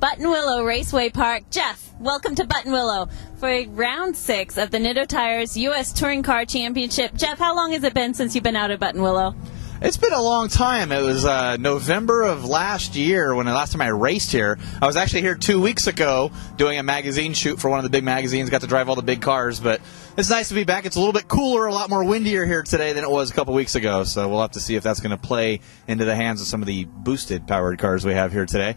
Buttonwillow Raceway Park. Jeff, welcome to Buttonwillow for round 6 of the Nitto Tires U.S. Touring Car Championship. Jeff, how long has it been since you've been out at Buttonwillow? It's been a long time. It was November of last year when the last time I raced here. I was actually here 2 weeks ago doing a magazine shoot for one of the big magazines. Got to drive all the big cars, but it's nice to be back. It's a little bit cooler, a lot more windier here today than it was a couple weeks ago, so we'll have to see if that's going to play into the hands of some of the boosted powered cars we have here today.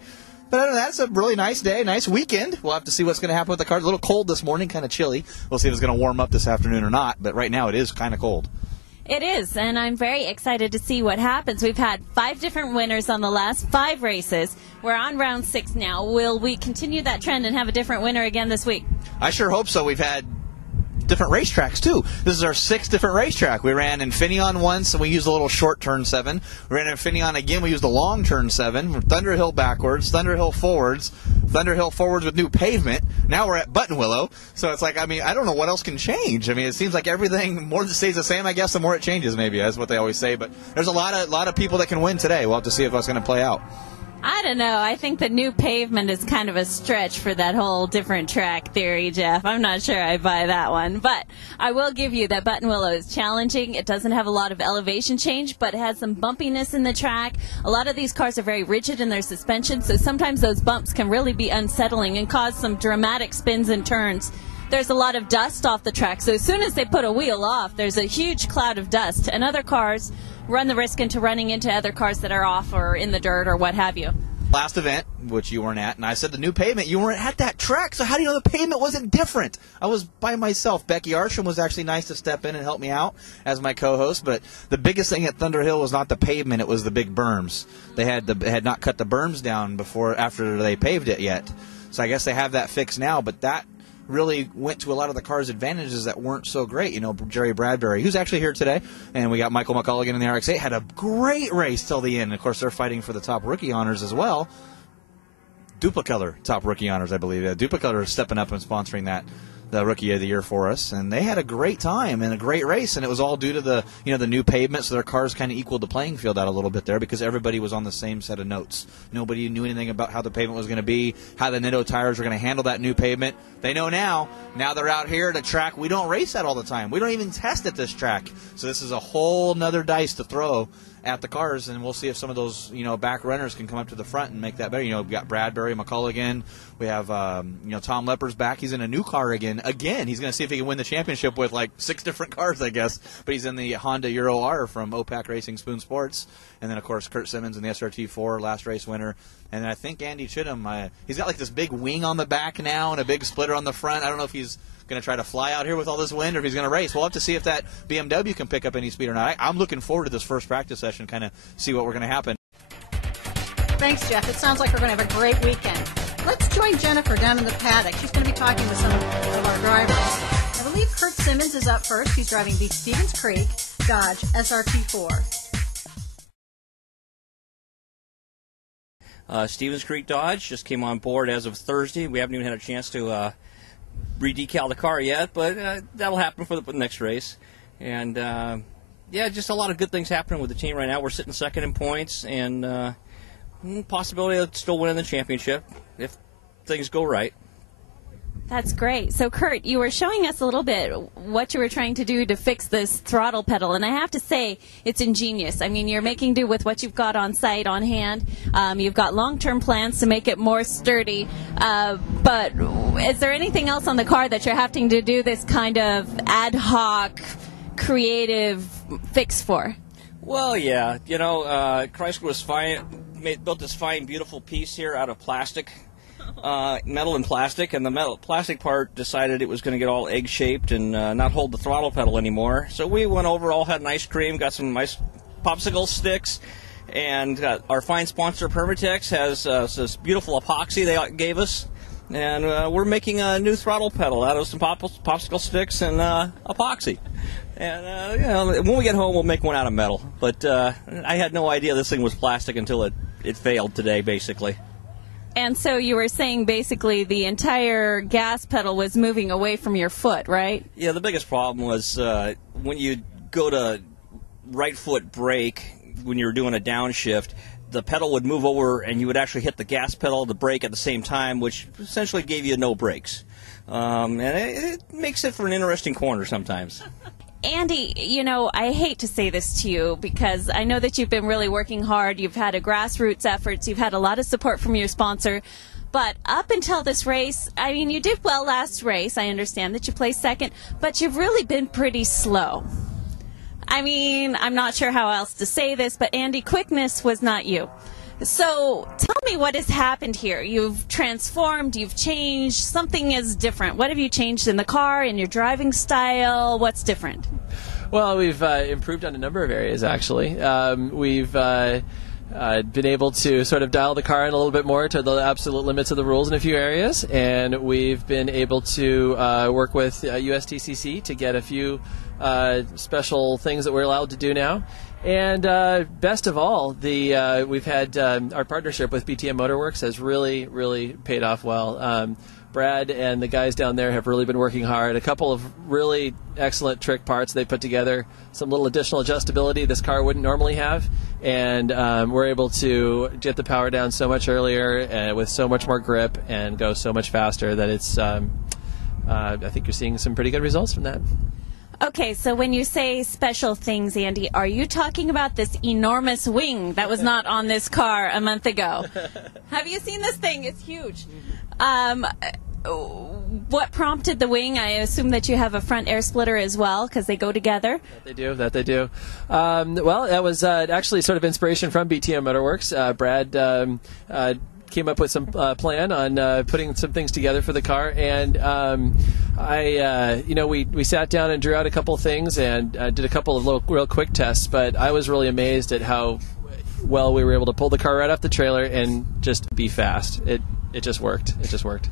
But other than that, it's a really nice day, nice weekend. We'll have to see what's going to happen with the cars. A little cold this morning, kind of chilly. We'll see if it's going to warm up this afternoon or not, but right now it is kind of cold. It is, and I'm very excited to see what happens. We've had 5 different winners on the last 5 races. We're on round 6 now. Will we continue that trend and have a different winner again this week? I sure hope so. We've had different racetracks, too. This is our 6th different racetrack. We ran Infineon once, and we used a little short turn 7. We ran Infineon again. We used a long turn 7. From Thunderhill backwards, Thunderhill forwards, Thunderhill forwards with new pavement. Now we're at Buttonwillow. So it's like, I mean, I don't know what else can change. I mean, it seems like everything more that stays the same, I guess, the more it changes, maybe. That's what they always say. But there's a lot of people that can win today. We'll have to see if that's going to play out. I don't know. I think the new pavement is kind of a stretch for that whole different track theory, Jeff. I'm not sure I buy that one. But I will give you that Buttonwillow is challenging. It doesn't have a lot of elevation change, but it has some bumpiness in the track. A lot of these cars are very rigid in their suspension, so sometimes those bumps can really be unsettling and cause some dramatic spins and turns. There's a lot of dust off the track, so as soon as they put a wheel off, there's a huge cloud of dust, and other cars run the risk into running into other cars that are off or in the dirt or what have you. Last event, which you weren't at, and I said the new pavement, you weren't at that track, so how do you know the pavement wasn't different? I was by myself. Becky Arsham was actually nice to step in and help me out as my co-host, but the biggest thing at Thunderhill was not the pavement, it was the big berms. They had not cut the berms down after they paved it yet, so I guess they have that fixed now, but that really went to a lot of the cars' advantages that weren't so great. You know, Jerry Bradbury, who's actually here today, and we got Michael McCulligan in the RX-8, had a great race till the end. Of course, they're fighting for the top rookie honors as well. Duplicolor top rookie honors, I believe. Duplicolor is stepping up and sponsoring the Rookie of the Year for us, and they had a great time and a great race, and it was all due to the new pavement, so their cars kind of equaled the playing field out a little bit there because everybody was on the same set of notes. Nobody knew anything about how the pavement was going to be, how the Nitto tires were going to handle that new pavement. They know now. Now they're out here at a track. We don't race that all the time. We don't even test at this track, so this is a whole nother dice to throw at the cars, and we'll see if some of those back runners can come up to the front and make that better. We've got Bradbury, McCulligan. We have Tom Lepper's back. He's in a new car again. He's going to see if he can win the championship with like 6 different cars, I guess. But he's in the Honda Euro R from OPAC Racing Spoon Sports, and then of course Curt Simmons in the SRT4 last race winner. And then I think Andy Chittum. He's got like this big wing on the back now and a big splitter on the front. I don't know if he's going to try to fly out here with all this wind or if he's going to race. We'll have to see if that BMW can pick up any speed or not. I'm looking forward to this first practice session, kind of see what we're going to happen. Thanks, Jeff. It sounds like we're going to have a great weekend. Let's join Jennifer down in the paddock. She's going to be talking with some of our drivers. I believe Curt Simmons is up first. He's driving the Stevens Creek Dodge SRT4. Stevens Creek Dodge just came on board as of Thursday. We haven't even had a chance to re-decal the car yet, but that'll happen for the next race. And, just a lot of good things happening with the team right now. We're sitting second in points, and possibility of still winning the championship if things go right. That's great. So, Curt, you were showing us a little bit what you were trying to do to fix this throttle pedal, and I have to say it's ingenious. I mean, you're making do with what you've got on site, on hand. You've got long-term plans to make it more sturdy, but is there anything else on the car that you're having to do this kind of ad hoc, creative fix for? Well, yeah. Chrysler was built this fine, beautiful piece here out of plastic. Metal and plastic, and the plastic part decided it was going to get all egg-shaped and not hold the throttle pedal anymore. So we went over, all had an ice cream, got some nice popsicle sticks, and our fine sponsor Permatex has this beautiful epoxy they gave us, and we're making a new throttle pedal out of some popsicle sticks and epoxy. And when we get home, we'll make one out of metal. But I had no idea this thing was plastic until it failed today, basically. And so you were saying basically the entire gas pedal was moving away from your foot, right? Yeah, the biggest problem was when you go to right foot brake, when you were doing a downshift, the pedal would move over and you would actually hit the gas pedal, the brake at the same time, which essentially gave you no brakes. And it makes it for an interesting corner sometimes. Andy, you know, I hate to say this to you because I know that you've been really working hard. You've had a grassroots efforts. You've had a lot of support from your sponsor. But up until this race, I mean, you did well last race. I understand that you placed second, but you've really been pretty slow. I mean, I'm not sure how else to say this, but Andy, quickness was not you. So tell me what has happened here. You've transformed, you've changed, something is different. What have you changed in the car, in your driving style? What's different? Well, we've improved on a number of areas, actually. We've been able to sort of dial the car in a little bit more to the absolute limits of the rules in a few areas, and we've been able to work with USTCC to get a few special things that we're allowed to do now. And best of all, we've had our partnership with BTM Motorworks has really, really paid off well. Brad and the guys down there have really been working hard. A couple of really excellent trick parts they put together, some little additional adjustability this car wouldn't normally have, and we're able to get the power down so much earlier with so much more grip and go so much faster that it's I think you're seeing some pretty good results from that. Okay, so when you say special things, Andy, are you talking about this enormous wing that was not on this car a month ago? Have you seen this thing? It's huge. What prompted the wing? I assume that you have a front air splitter as well, because they go together. That they do. Well, that was actually sort of inspiration from BTM Motorworks. Brad came up with some plan on putting some things together for the car, and we sat down and drew out a couple of things and did a couple of real quick tests, but I was really amazed at how well we were able to pull the car right off the trailer and just be fast. It just worked. It just worked.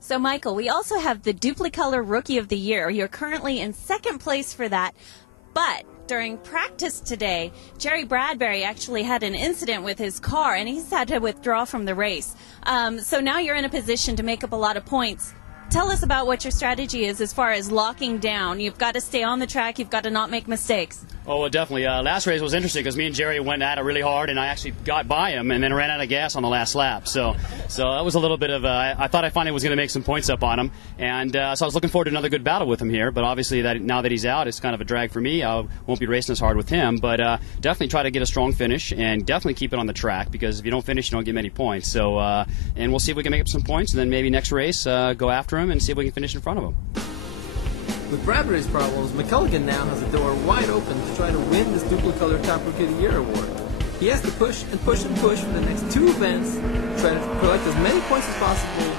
So, Michael, we also have the Duplicolor Rookie of the Year. You're currently in second place for that, but during practice today, Jerry Bradbury actually had an incident with his car, and he's had to withdraw from the race. So now you're in a position to make up a lot of points. Tell us about what your strategy is as far as locking down. You've got to stay on the track. You've got to not make mistakes. Oh, well, definitely. Last race was interesting because me and Jerry went at it really hard, and I actually got by him and then ran out of gas on the last lap. So that was a little bit of I thought I finally was going to make some points up on him. And so I was looking forward to another good battle with him here. But obviously, now that he's out, it's kind of a drag for me. I won't be racing as hard with him. But definitely try to get a strong finish and definitely keep it on the track because if you don't finish, you don't get many points. So and we'll see if we can make up some points, and then maybe next race go after him and see if we can finish in front of him. With Bradbury's problems, McCulligan now has the door wide open to try to win this Duplicolor Top Rookie of the Year award. He has to push and push and push for the next two events, try to collect as many points as possible.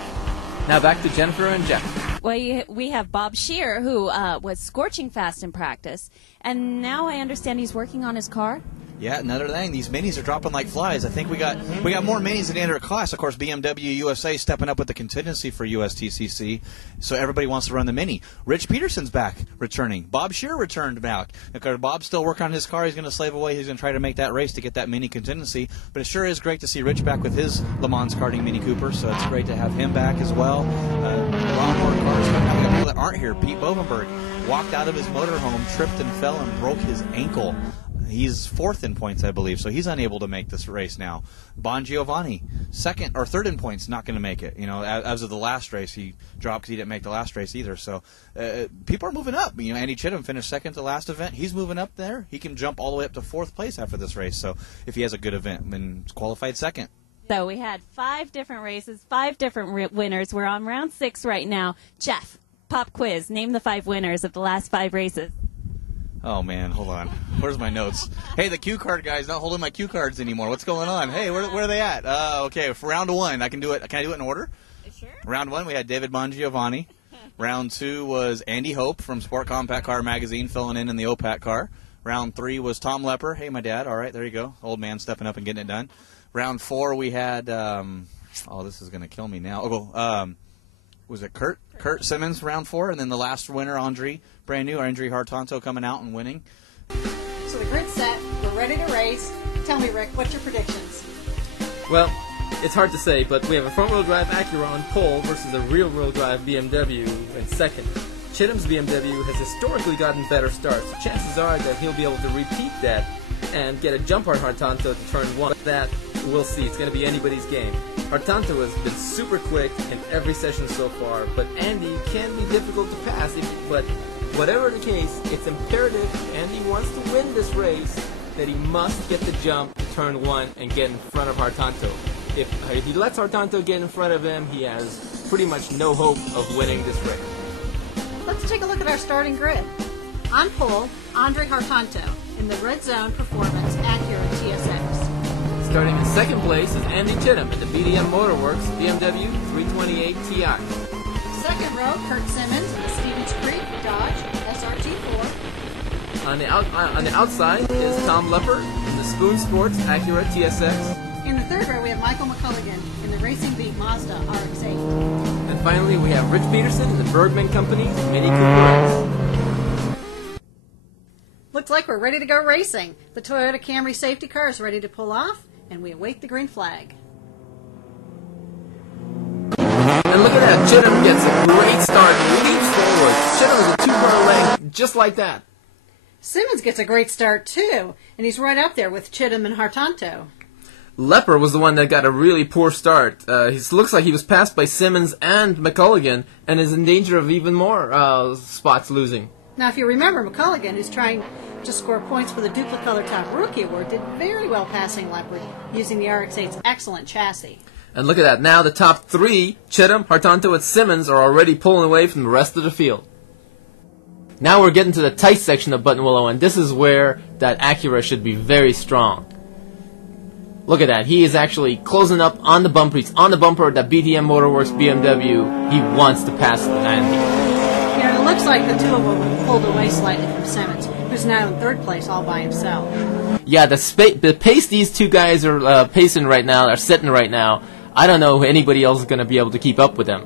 Now back to Jennifer and Jeff. Well, we have Bob Shear, who was scorching fast in practice, and now I understand he's working on his car. Yeah, another thing. These minis are dropping like flies. I think we got more minis than the other class. Of course, BMW USA stepping up with the contingency for USTCC, so everybody wants to run the mini. Rich Peterson's back, returning. Bob Shear returned back. Because Bob's still working on his car. He's going to slave away. He's going to try to make that race to get that mini contingency. But it sure is great to see Rich back with his Le Mans karting Mini Cooper, so it's great to have him back as well. A lot more cars coming out. We got people that aren't here. Pete Bovenberg walked out of his motorhome, tripped and fell and broke his ankle. He's fourth in points, I believe, so he's unable to make this race now. Bon Giovanni, second or third in points, not going to make it. You know, as of the last race, he dropped because he didn't make the last race either. So people are moving up. You know, Andy Chittum finished second to the last event. He's moving up there. He can jump all the way up to fourth place after this race. So if he has a good event, and qualified second. So we had 5 different races, 5 different winners. We're on round 6 right now. Jeff, pop quiz. Name the 5 winners of the last 5 races. Oh, man, hold on. Where's my notes? Hey, the cue card guy's not holding my cue cards anymore. What's going on? Hey, where are they at? Okay, for round 1, I can do it. Can I do it in order? Sure. Round 1, we had David Bongiovanni. Round 2 was Andy Hope from Sport Compact Car Magazine filling in the OPAC car. Round 3 was Tom Lepper. Hey, my dad. All right, there you go. Old man stepping up and getting it done. Round 4, we had, this is going to kill me now. Was it Curt? Curt Simmons, round 4, and then the last winner, Andrie, brand new, Andrie Hartanto coming out and winning. So the grid's set. We're ready to race. Tell me, Rick, what's your predictions? Well, it's hard to say, but we have a front-wheel drive Acura on pole versus a rear-wheel drive BMW in second. Chittum's BMW has historically gotten better starts. Chances are that he'll be able to repeat that. and get a jump on Hartanto to turn 1. That, we'll see. It's going to be anybody's game. Hartanto has been super quick in every session so far, but Andy can be difficult to pass. But whatever the case, it's imperative if Andy wants to win this race that he must get the jump to turn 1 and get in front of Hartanto. If he lets Hartanto get in front of him, he has pretty much no hope of winning this race. Let's take a look at our starting grid. On pole, Andrie Hartanto in the Red Zone Performance Acura TSX. Starting in second place is Andy Chittum in the BDM Motorworks BMW 328 Ti. Second row, Curt Simmons in the Stevens Creek Dodge SRT4. On the outside is Tom Lepper in the Spoon Sports Acura TSX. In the third row, we have Michael McCulligan in the Racing Beat Mazda RX-8. And finally, we have Rich Peterson in the Bergman Company's Mini Cooper X. Looks like we're ready to go racing. The Toyota Camry safety car is ready to pull off, and we await the green flag. And look at that, Chittum gets a great start, leaps forward. Chittum is a two-car leg, just like that. Simmons gets a great start too, and he's right up there with Chittum and Hartanto. Lepper was the one that got a really poor start. He looks like he was passed by Simmons and McCulligan, and is in danger of even more spots losing. Now, if you remember, McCulligan, who's trying to score points for the Duplicolor Top Rookie Award, did very well passing Lepper using the RX-8's excellent chassis. And look at that. Now the top three, Chittum, Hartanto, and Simmons, are already pulling away from the rest of the field. Now we're getting to the tight section of Buttonwillow, and this is where that Acura should be very strong. Look at that. He is actually closing up on the bumper. He's on the bumper of that BDM Motorworks BMW. He wants to pass Andy. Yeah, it looks like the two of them pulled away slightly from Simmons, who's now in third place all by himself. Yeah, the pace these two guys are pacing right now, are setting right now, I don't know if anybody else is going to be able to keep up with them.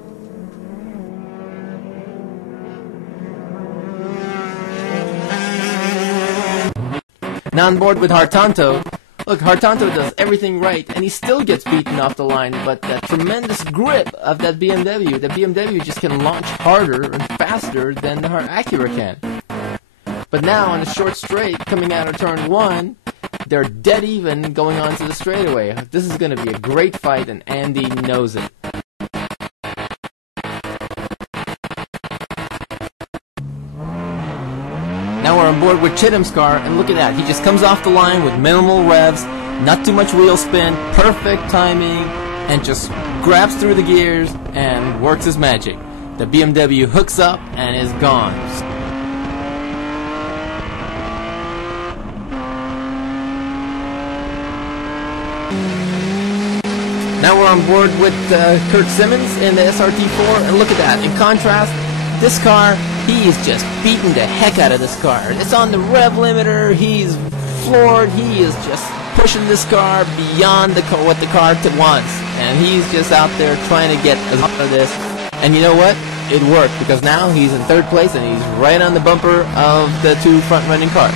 Now on board with Hartanto. Look, Hartanto does everything right, and he still gets beaten off the line, but that tremendous grip of that BMW just can launch harder and faster than the Acura can. But now on the short straight, coming out of turn 1, they're dead even going on to the straightaway. This is going to be a great fight, and Andy knows it. Now we're on board with Chittum's car, and look at that. He just comes off the line with minimal revs, not too much wheel spin, perfect timing, and just grabs through the gears and works his magic. The BMW hooks up and is gone. Now we're on board with Curt Simmons in the SRT4, and look at that. In contrast, this car, he is just beating the heck out of this car. It's on the rev limiter, he's floored, he is just pushing this car beyond what the car wants. And he's just out there trying to get as much of this. And you know what? It worked, because now he's in third place and he's right on the bumper of the two front-running cars.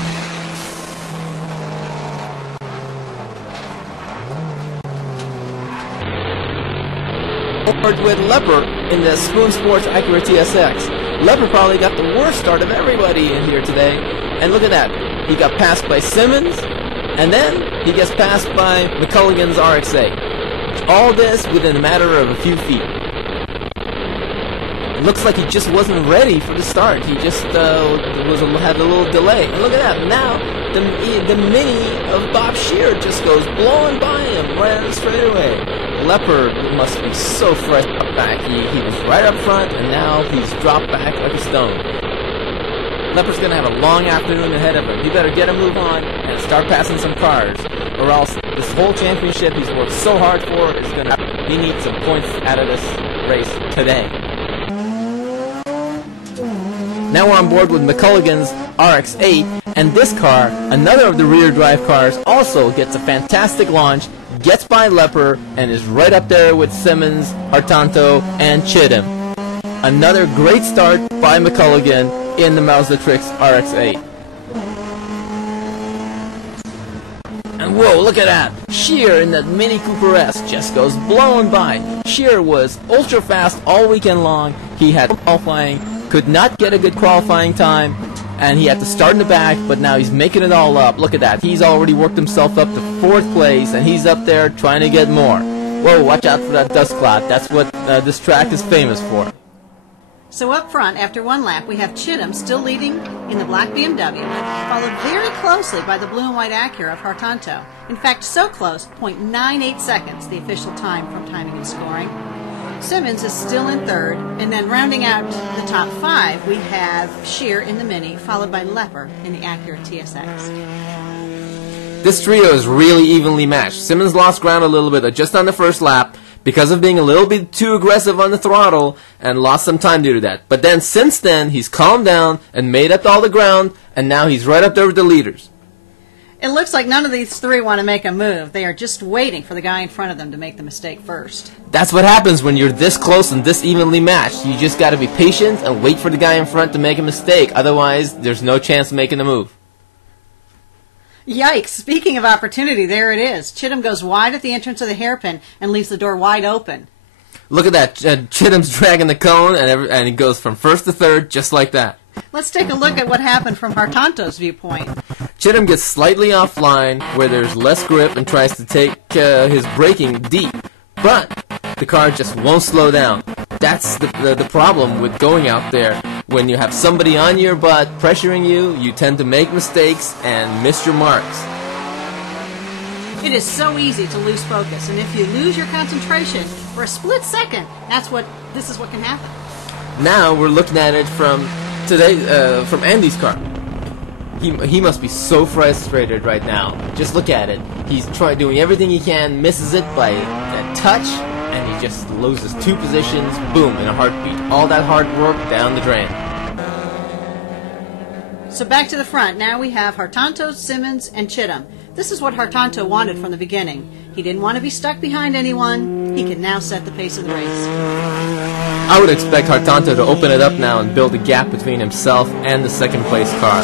With Lepper in the Spoon Sports Acura TSX. Lepper probably got the worst start of everybody in here today. And look at that. He got passed by Simmons, and then he gets passed by McCulligan's RX-8. All this within a matter of a few feet. It looks like he just wasn't ready for the start. He just had a little delay. And look at that. Now the Mini of Bob Shear just goes blowing by him right on the straightaway. Lepper must be so fresh up back. He was right up front, and now he's dropped back like a stone. Lepper's going to have a long afternoon ahead of him. He better get a move on and start passing some cars, or else this whole championship he's worked so hard for is going to... He needs some points out of this race today. Now we're on board with McCulligan's RX-8, and this car, another of the rear drive cars, also gets a fantastic launch, gets by Lepper, and is right up there with Simmons, Hartanto, and Chittum. Another great start by McCulligan in the Mazda Trix RX-8. And whoa, look at that! Shear in that Mini Cooper S just goes blowing by. Shear was ultra fast all weekend long. He had qualifying, could not get a good qualifying time, and he had to start in the back, but now he's making it all up. Look at that. He's already worked himself up to 4th place, and he's up there trying to get more. Whoa, watch out for that dust cloud. That's what this track is famous for. So up front, after one lap, we have Chittum still leading in the black BMW, followed very closely by the blue and white Acura of Hartanto. In fact, so close, 0.98 seconds, the official time from timing and scoring. Simmons is still in 3rd, and then rounding out the top 5, we have Scheer in the Mini, followed by Lepper in the Acura TSX. This trio is really evenly matched. Simmons lost ground a little bit just on the first lap because of being a little bit too aggressive on the throttle and lost some time due to that. But then, since then, he's calmed down and made up all the ground, and now he's right up there with the leaders. It looks like none of these three want to make a move. They are just waiting for the guy in front of them to make the mistake first. That's what happens when you're this close and this evenly matched. You just got to be patient and wait for the guy in front to make a mistake. Otherwise, there's no chance of making a move. Yikes. Speaking of opportunity, there it is. Chittum goes wide at the entrance of the hairpin and leaves the door wide open. Look at that. Chittum's dragging the cone, and he goes from 1st to 3rd just like that. Let's take a look at what happened from Hartanto's viewpoint. Chittum gets slightly offline where there's less grip and tries to take his braking deep, but the car just won't slow down. That's the problem with going out there. When you have somebody on your butt pressuring you, you tend to make mistakes and miss your marks. It is so easy to lose focus, and if you lose your concentration for a split second, this is what can happen. Now we're looking at it from Andy's car. He must be so frustrated right now. Just look at it. He's doing everything he can, misses it by a touch, and he just loses 2 positions, boom, in a heartbeat. All that hard work down the drain. So back to the front. Now we have Hartanto, Simmons, and Chittum. This is what Hartanto wanted from the beginning. He didn't want to be stuck behind anyone. He can now set the pace of the race. I would expect Hartanto to open it up now and build a gap between himself and the second place car.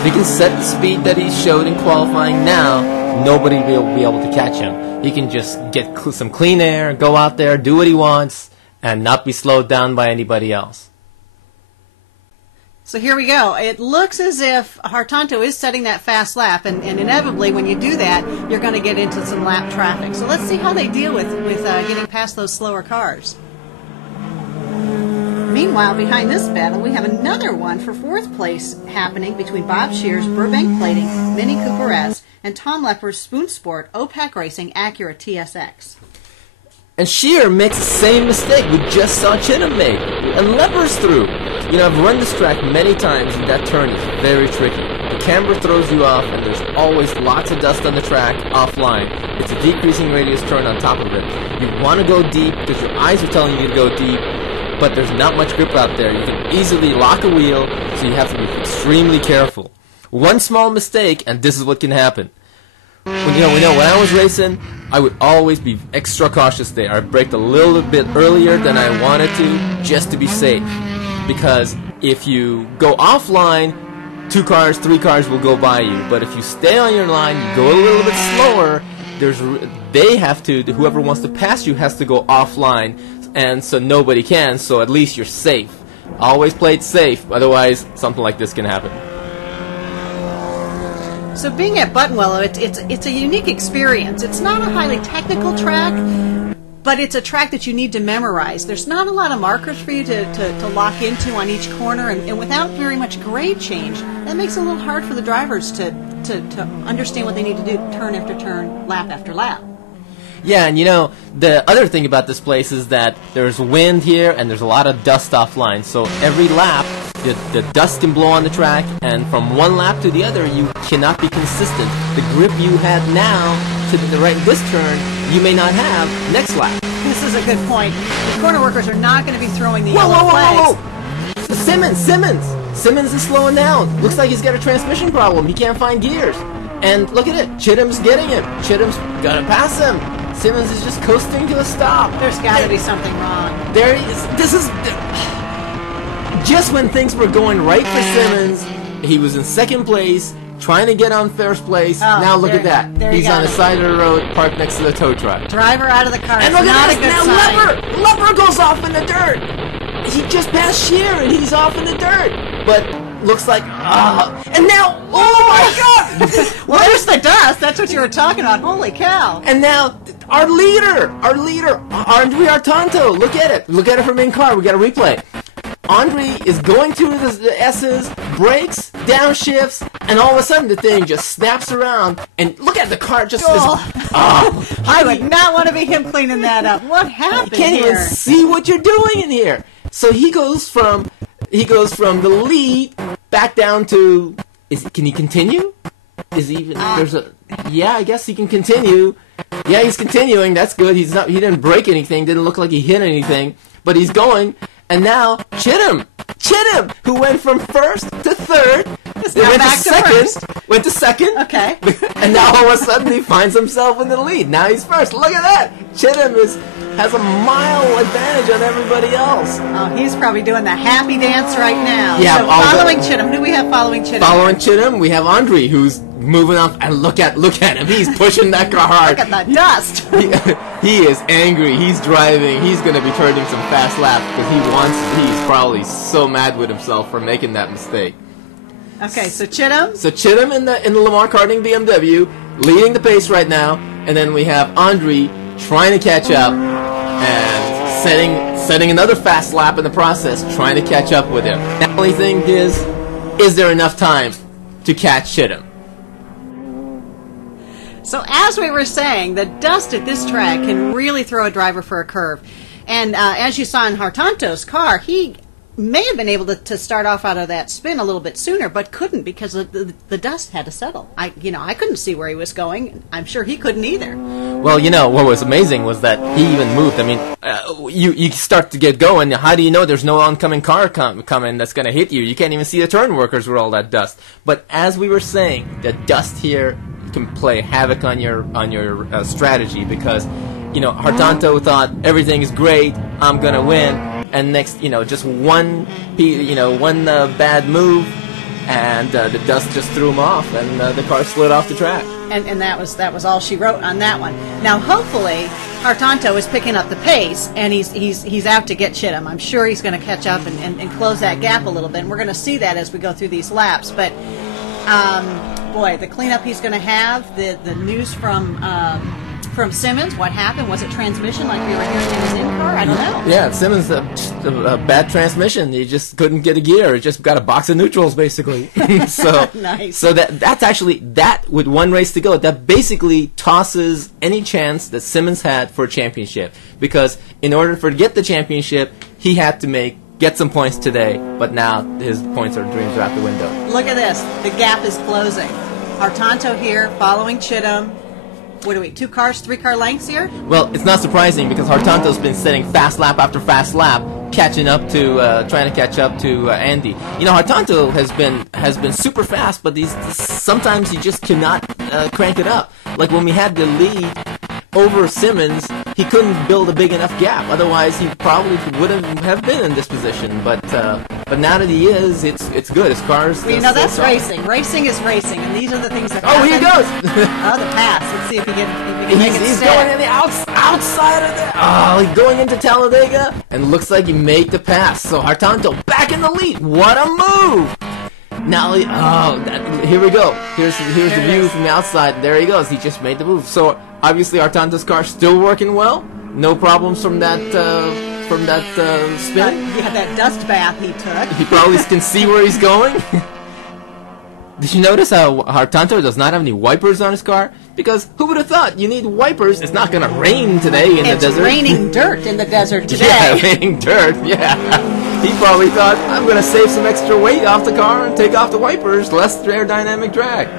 If he can set the speed that he showed in qualifying now, nobody will be able to catch him. He can just get some clean air, go out there, do what he wants, and not be slowed down by anybody else. So here we go. It looks as if Hartanto is setting that fast lap, and inevitably when you do that, you're going to get into some lap traffic. So let's see how they deal with getting past those slower cars. Meanwhile, behind this battle, we have another one for 4th place happening between Bob Scheer's Burbank Plating Mini Cooper S and Tom Lepper's Spoon Sport OPAC Racing Acura TSX. And Scheer makes the same mistake we just saw Chittum make. And Lepper's through. You know, I've run this track many times, and that turn is very tricky. The camber throws you off, and there's always lots of dust on the track offline. It's a decreasing radius turn on top of it. You want to go deep because your eyes are telling you to go deep, but there's not much grip out there. You can easily lock a wheel, so you have to be extremely careful. One small mistake, and this is what can happen. When I was racing, I would always be extra cautious there. I'd brake a little bit earlier than I wanted to, just to be safe. Because if you go offline, 2 cars, 3 cars will go by you. But if you stay on your line, you go a little bit slower, whoever wants to pass you has to go offline, and so nobody can, so at least you're safe. Always play it safe, otherwise something like this can happen. So being at Buttonwillow, it's a unique experience. It's not a highly technical track, but it's a track that you need to memorize. There's not a lot of markers for you to lock into on each corner, and without very much grade change, that makes it a little hard for the drivers to understand what they need to do turn after turn, lap after lap. Yeah, and the other thing about this place is that there's wind here and there's a lot of dust offline. So every lap, the dust can blow on the track, and from one lap to the other, you cannot be consistent. The grip you had now to the right this turn, you may not have next lap. This is a good point. The corner workers are not going to be throwing the yellow flags. Whoa! Simmons is slowing down. Looks like he's got a transmission problem. He can't find gears. And look at it. Chittum's getting him. Chittum's gonna pass him. Simmons is just coasting to a stop. There's got to be something wrong. There is. This is just when things were going right for Simmons. He was in 2nd place, trying to get on 1st place. Now look at that. He's on the side of the road, parked next to the tow truck. Driver out of the car. And look not at a this. good Now sign. Lepper goes off in the dirt. He just passed Scheer, and he's off in the dirt. But looks like, and now, oh my God! Well, there's the dust. That's what you were talking about. Holy cow! And now, our leader, Andrie Hartanto. Look at it from in car. We got a replay. Andrie is going through the S's, brakes, downshifts, and all of a sudden the thing just snaps around. And look at the car just. I would not want to be him cleaning that up. What happened here? You can't even see what you're doing in here. So he goes from the lead back down to. Can he continue? Yeah, I guess he can continue. Yeah, he's continuing. That's good. He didn't break anything. Didn't look like he hit anything. But he's going. And now Chittum, who went from first to third, went to second. Okay. And now all of a sudden he finds himself in the lead. Now he's first. Look at that. Chittum has a mile advantage on everybody else. Oh, he's probably doing the happy dance right now. Yeah. So following Chittum, who do we have following Chittum? Following Chittum, we have Andrie, who's moving off, and look at him. He's pushing that car hard. Look at the dust. He is angry. He's driving. He's going to be turning some fast laps because he's probably so mad with himself for making that mistake. Okay, so Chittum. So Chittum in the Lamar Karting BMW leading the pace right now, and then we have Andrie trying to catch up and setting another fast lap in the process, trying to catch up with him. The only thing is there enough time to catch Chittum? So as we were saying, the dust at this track can really throw a driver for a curve. And as you saw in Hartanto's car, he may have been able to start off out of that spin a little bit sooner, but couldn't because the dust had to settle. I couldn't see where he was going. I'm sure he couldn't either. Well, what was amazing was that he even moved. I mean, you start to get going. How do you know there's no oncoming car coming that's going to hit you? You can't even see the turn workers with all that dust. But as we were saying, the dust here can play havoc on your strategy because Hartanto thought everything is great, I'm gonna win, and next just one bad move, and the dust just threw him off, and the car slid off the track. And that was all she wrote on that one. Now hopefully Hartanto is picking up the pace, and he's out to get Chittum. I'm sure he's going to catch up and close that gap a little bit, and we're going to see that as we go through these laps. But boy, the cleanup he's going to have, the news from Simmons, what happened? Was it transmission like we were hearing in his in-car? I don't know. Yeah, Simmons, a bad transmission. He just couldn't get a gear. He just got a box of neutrals, basically. So, nice. So that's actually, with one race to go, that basically tosses any chance that Simmons had for a championship. Because in order to get the championship, he had to get some points today, but now his points are dreams are out the window. Look at this. The gap is closing. Hartanto here, following Chittum. What are we, 3 car lengths here? Well, it's not surprising because Hartanto's been setting fast lap after fast lap, trying to catch up to Andy. Hartanto has been super fast, but sometimes he just cannot crank it up. Like when we had the lead over Simmons, he couldn't build a big enough gap. Otherwise, he probably wouldn't have been in this position. But now that he is, it's good. His car's. Well, that's racing. Racing is racing, and these are the things that. Oh, here he goes. The pass. Let's see if he can make it. He's going in the outside of there. Oh, he's going into Talladega, and looks like he made the pass. So Hartanto back in the lead. What a move! Now, here we go. Here's the view from the outside. There he goes. He just made the move. So obviously, Hartanto's car still working well. No problems from that spin. Yeah, that dust bath he took. He probably can see where he's going. Did you notice how Hartanto does not have any wipers on his car? Because who would have thought you need wipers? It's not going to rain today in the desert. It's raining dirt in the desert today. Yeah, raining dirt, yeah. He probably thought, I'm going to save some extra weight off the car and take off the wipers, less aerodynamic drag.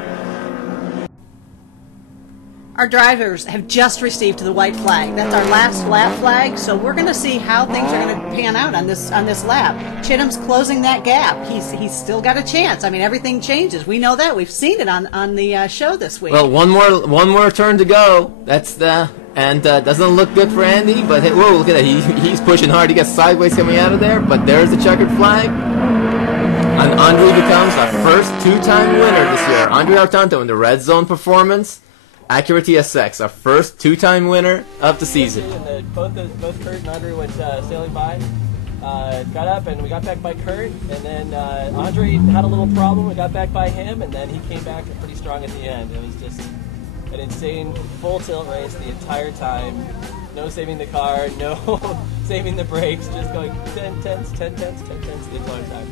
Our drivers have just received the white flag. That's our last lap flag, so we're going to see how things are going to pan out on this lap. Chittum's closing that gap. He's still got a chance. I mean, everything changes. We know that. We've seen it on the show this week. Well, one more turn to go. Doesn't look good for Andy, but whoa, look at that. He's pushing hard. He gets sideways coming out of there, but there's the checkered flag. And Andrie becomes our first 2-time winner this year. Andrie Hartanto in the Red Zone Performance Acura TSX, our first 2-time winner of the season. Both Curt and Andrie went sailing by. got up and we got back by Curt, and then Andrie had a little problem. We got back by him, and then he came back pretty strong at the end. It was just an insane full tilt race the entire time. No saving the car, no saving the brakes, just going 10 tenths the entire time.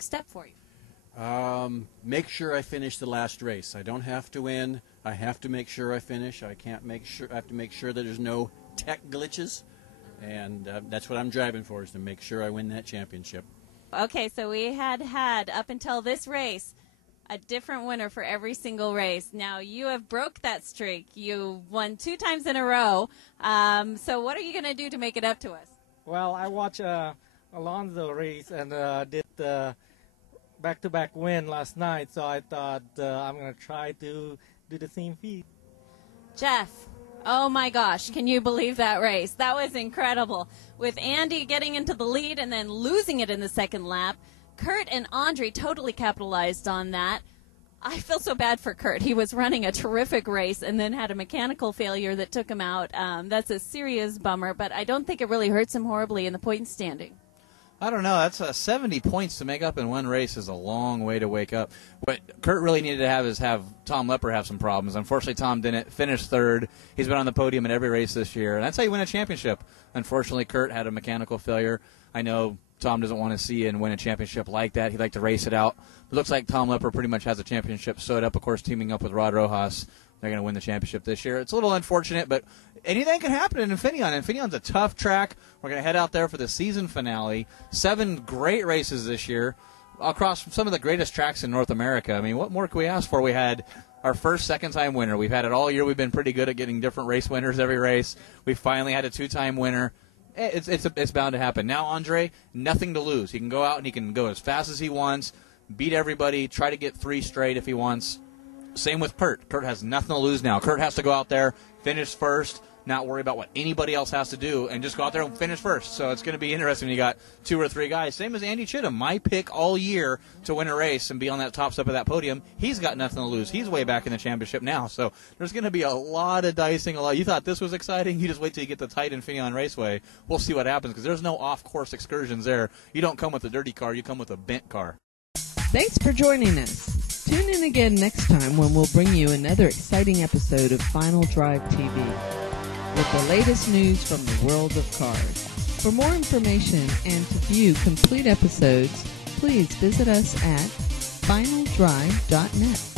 Step for you? Make sure I finish the last race. I don't have to win. I have to make sure I finish. I have to make sure that there's no tech glitches, and that's what I'm driving for, is to make sure I win that championship. Okay, so we had up until this race a different winner for every single race. Now you have broke that streak. You won 2 times in a row. So what are you going to do to make it up to us? Well, I watched Alonso race and did the back-to-back win last night, so I thought I'm going to try to do the same feat. Jeff, oh my gosh, can you believe that race? That was incredible. With Andy getting into the lead and then losing it in the second lap, Curt and Andrie totally capitalized on that. I feel so bad for Curt. He was running a terrific race and then had a mechanical failure that took him out. That's a serious bummer, but I don't think it really hurts him horribly in the point standing. I don't know. That's 70 points to make up in one race is a long way to wake up. What Curt really needed to have is have Tom Lepper have some problems. Unfortunately, Tom didn't finish third. He's been on the podium in every race this year, and that's how you win a championship. Unfortunately, Curt had a mechanical failure. I know Tom doesn't want to see and win a championship like that. He'd like to race it out. It looks like Tom Lepper pretty much has a championship sewed up, of course, teaming up with Rod Rojas. They're going to win the championship this year. It's a little unfortunate, but anything can happen in Infineon. Infineon's a tough track. We're going to head out there for the season finale. 7 great races this year across some of the greatest tracks in North America. I mean, what more can we ask for? We had our first second-time winner. We've had it all year. We've been pretty good at getting different race winners every race. We finally had a 2-time winner. It's bound to happen. Now, Andrie, nothing to lose. He can go out and he can go as fast as he wants, beat everybody, try to get 3 straight if he wants. Same with Curt. Curt has nothing to lose now. Curt has to go out there, finish first, not worry about what anybody else has to do, and just go out there and finish first. So it's going to be interesting. You got 2 or 3 guys. Same as Andy Chittum, my pick all year to win a race and be on that top step of that podium. He's got nothing to lose. He's way back in the championship now. So there's going to be a lot of dicing. You thought this was exciting? You just wait till you get the tight Infineon Raceway. We'll see what happens because there's no off-course excursions there. You don't come with a dirty car. You come with a bent car. Thanks for joining us. Tune in again next time when we'll bring you another exciting episode of Final Drive TV with the latest news from the world of cars. For more information and to view complete episodes, please visit us at finaldrive.net.